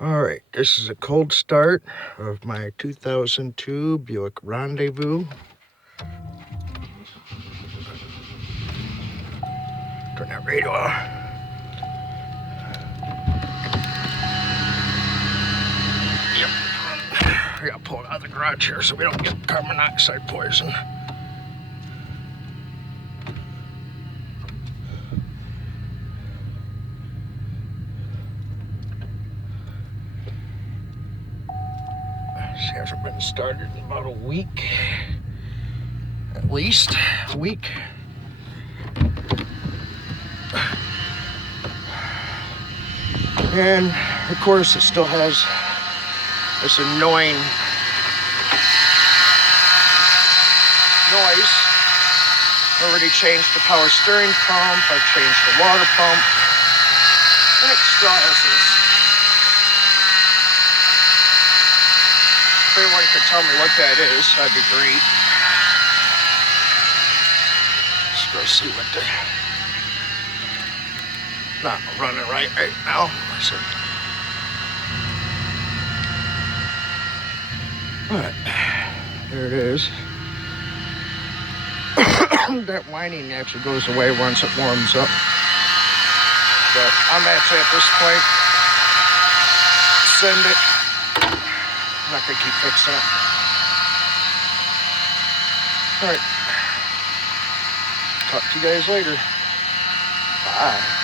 All right, this is a cold start of my 2002 Buick Rendezvous. Turn that radio off. Yep. I gotta pull it out of the garage here so we don't get carbon monoxide poison. She hasn't been started in about a week, at least a week. And of course it still has this annoying noise. Already changed the power steering pump, I've changed the water pump, and it still has this. If anyone could tell me what that is, that'd be great. Let's go see what the... Not running right now. I said... Alright, there it is. That whining actually goes away once it warms up. But I'm actually at this point, send it. I'm not gonna keep fixing it. Alright. Talk to you guys later. Bye.